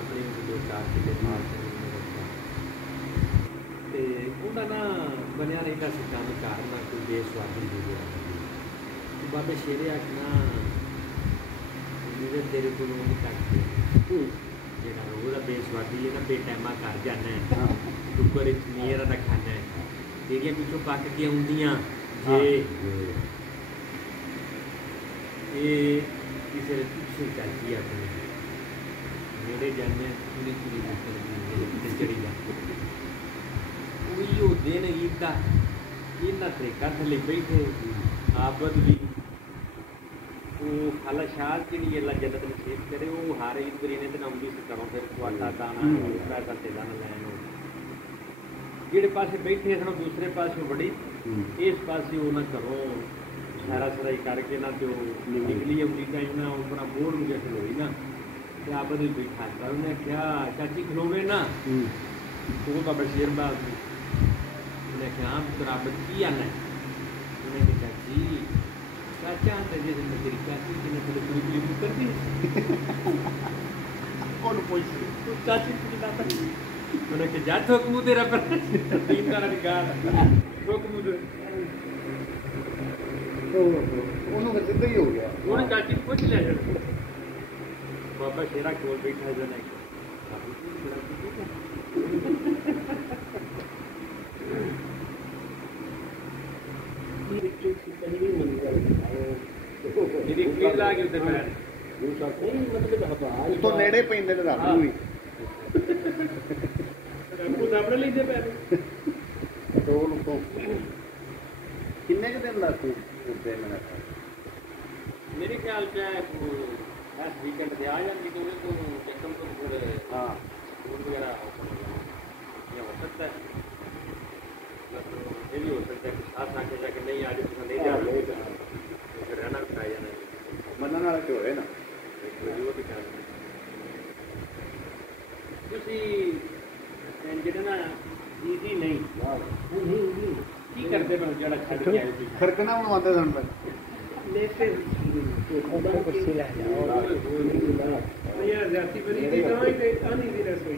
अपनी दो चार किले मार ते उन्होंने ना बनया रही था काम घर ना कोई बेसवादी हो गया बाबे शेरे आखना मेरे तेरे को नहीं करते जेड़ा रोज़ बेसवादी है ना बेटैमा कर जाना है कुकर नीर का खाना है तेरिया पिछों पक के आउंदियां जे ये किसी ने पिछे चाची अपने मेरे जाने पूरी पूरी चढ़ी जाती वो दिन ईद का इन्ना तरीका थले बैठे आबद भी वो खाला शाह की नहीं अल्लाह जन्नत नसीब करे वो हर ईद पर इन्हें दिन आउंदी सी घरों फिर आटा दाना पैसा तेला लैन जेड़े पासे बैठे सन दूसरे पासे बड़ी इस पासे वो ना घरों सारा सराई करके ना तो निकली आउंदी टाइम ना अपना बोर्ड में जैसे होई ना तो आबद भी बैठा था उन्हें क्या चाची खलोवे ना तो बाबा शेर बाग उन्हें क्या पुत्र आबद की आना है उन्हें कहा चाची चाचा आते जैसे मैं तेरी चाची की ने तेरे पूरी पूरी कर दी कौन पूछी तो चाची की बात है उन्हें कहा जा ठोक मुँह तेरा पर तीन का निकाल ठोक मुँह तो उन्होंने सिद्ध ही हो गया उन्हें चाची पूछ लिया बाबा शेरा खोल बैठा जो नहीं तो नेड़े पैंदे ने रब भी किन्ने के दिन लग मेरे ख्याल से वीकेंड से आ जाती तो एकदम तो फिर हाँ स्कूल वगैरह ये हो सकता है ये भी हो सकता है कि साथ आके जाके नहीं आज नहीं जा रहे तो फिर रहना खाया जाना मनन वाला तो है ना वो भी क्या ਤੁਸੀਂ ਜਿਹੜਾ ਨਾ ਈਜ਼ੀ ਨਹੀਂ ਕੀ ਕਰਦੇ ਹੋ ਜਿਹੜਾ ਛੱਡ ਕੇ ਆਏ ਤੁਸੀਂ ਖਰਕਣਾ ਬਣਵਾਉਂਦੇ ਸਨ ਪਰ लेते उधर कुर्सी ले जाओ यार जाती बड़ी थी तो ही आनी थी रसोई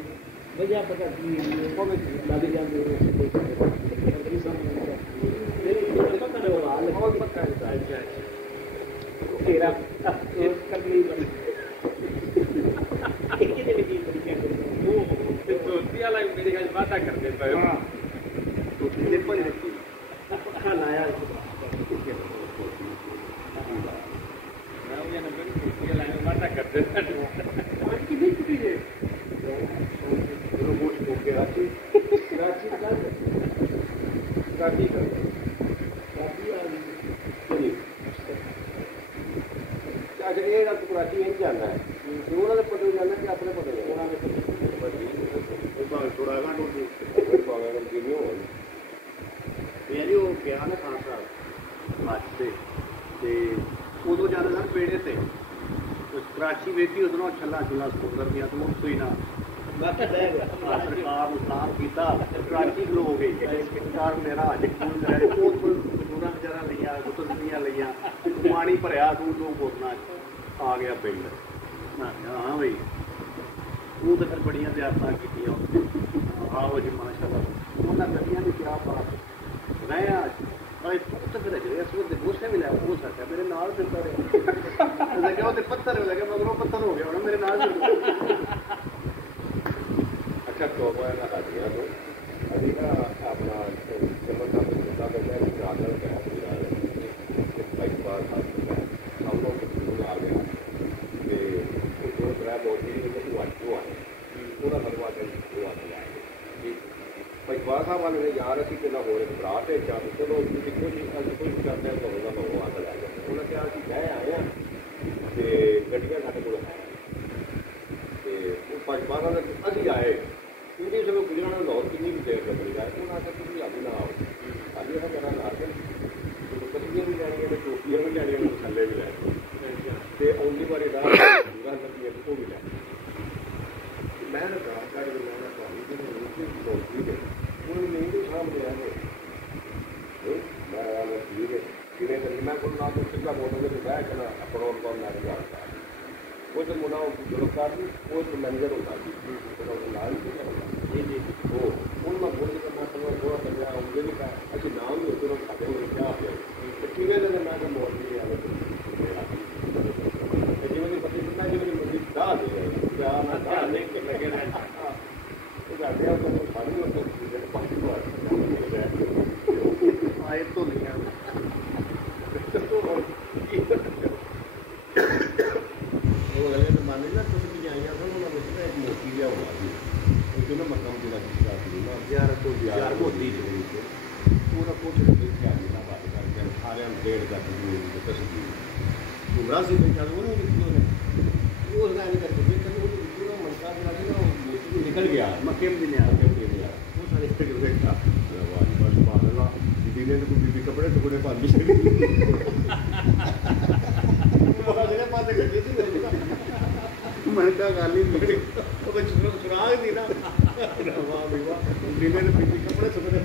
भैया पता की वो में लादी जाते हैं मेरे पता नहीं वो हाल और पता है अच्छा तेरा एक कर ली बड़ी कितने की तरीके से वो तो दिया ला मेरे का वादा कर देता है हां तो सिंपल है पक्का लाया उदों जाते सन पेड़े से कराची वेखी उधरों छला छुला सुंदर दिया तो उत्थों ही ना सरकार साफ किया कराची खलो गई सरकार मेरा अज दूरा बचारा लिया गुतलियाँ लिया पानी भरया तू दो बोतल आ गया पिंड हाँ बई तू तो फिर बड़िया ज्यारत की आओ जी माशाअल्लाह उन्होंने गड्डियां की क्या बात रहे तो फिर गुस्से भी लिया हो सकता मेरे नाल फिरता रहा लगे वो पत्थर लगे मगर वो पत्थर हो गया होना मेरे नाल अच्छा तोबा है ना हटिया तो अभी ना अपना चमन का मुद्दा करता है चादर का एक बार हम लोग आ गया कि दो त्रै बोतल तो आए पूरा मरवा कर पचवार साहब वाले ने यार असी कि हो रहे घबरा पे चल चलो कुछ कुछ करते हैं तो होगा अग लै जाए उन्हें कहा कि लै आए हैं तो गड्डियां साढ़े को है तो पचवार असी आए उन्हें चलो गुजरना लाहौर कितनी भी देर लगनी है उन्हें आखिर तुम अभी ना आओ अभी है मेरा ला के कस्बियाँ भी लैनिया ने टोपियाँ भी लैनिया ने मसाले भी लैने तो आउंदी बारी राह पूरा लगी है वो भी लै मैं कहा कर नहीं तो सामने आ गए मैं ठीक है जिन्हें मैं को ना तो सीधा बोलोगे तो मैं कहना अपना और कौन ना वो ਉਹ ਤੇ ਮੁੰਡਾ ਗਲੋਕਾਰ ਸੀ, ਉਹ ਮੈਨੇਜਰ ਹੁੰਦਾ ਸੀ ਉਹਦਾ ਨਾਲ ਹੀ ਜੀ ਹੁਣ ਮੈਂ ਬੋਲ ਕਰਨਾ ਥੋੜਾ ਬੰਦਾ ਉਹਦੇ ਵੀ ਅਸੀਂ ਨਾਮ ਵੀ ਉਧਰੋਂ ਸਾਡੇ ਕੋਲ ਕਿਹਾ ਪਿਆ ਤੇ ਕਿਵੇਂ ਦੇ ਮੈਂ ਤਾਂ ਮੋੜ ਨਹੀਂ ਆਇਆ ਤੇ ਜਿਵੇਂ ਪਤੀ ਕਿੰਨਾ ਜਿਵੇਂ ਮਰਜ਼ੀ ਦਾ ਦੇ ਕਿਆ ਨਾ ਦਾ ਲੈ ਕੇ ਲੱਗੇ ਰਹਿ ਉਹ ਸਾਡੇ ਆਪ ਨੂੰ ਸਾਡੀ ਉਹ ਜਿਹੜੇ ਪਾਣੀ ਵਾਰ ਆਏ ਤੋਂ ਲਿਖਿਆ ਉਹ ਅਗਲੇ ਜ਼ਮਾਨੇ ਨਾ ਕੁਝ ਵੀ ਆਈਆਂ ਸਨ ਉਹਨਾਂ ਵਿੱਚ ਨਾ ਇੱਕ ਮੋਤੀ ਜਿਹਾ ਹੁੰਦਾ ਸੀ ਉਹ ਜਿਹਨਾਂ ਮੱਕਾਂ ਜਿਹੜਾ ਕੀਤਾ ਸੀ ਨਾ ਯਾਰ ਮੋਤੀ ਜਿਹੜੀ ਪੂਰਾ ਕੁਝ ਦੇਖਿਆ ਨਹੀਂ ਨਾ ਬਾਤ ਕਰਕੇ ਸਾਰਿਆਂ ਨੂੰ ਡੇਢ ਦਾ ਤਸਵੀਰ ਉਮਰਾ ਸੀ ਬੈਠਾ ਉਹਨੇ ਉਹ ਲਗਾਣੇ ਕਰਕੇ ਬੈਠਾ ਉਹ ਪੂਰਾ ਮੱਕਾ ਜਿਹੜਾ ਸੀ ਨਾ ਉਹ ਮੋਤੀ ਨਿਕਲ ਗਿਆ ਮੱਕੇ में नहीं आया ਉਹ ਸਾਰੇ ਇੱਕ ਦੇਖਾ ਵਾਹ ਬਸ ਬਾਦਲਾ ਜਿਹਨੇ ਨੂੰ ਬੀਬੀ ਕੱਪੜੇ ਟੁਕੜੇ ਪਾ ਲਈ ਜਿਹੜੇ ਪਾਸੇ ਗੱਡੀ ਸੀ मैं क्या गाली ਉਹ ਵਿੱਚ ਸੁਰਾਗ ਦੀ ਨਾ ਵਾਹ ਵੀ ਵਾਹ ਜਿਹਨੇ ਨੂੰ ਬੀਬੀ ਕੱਪੜੇ ਟੁਕੜੇ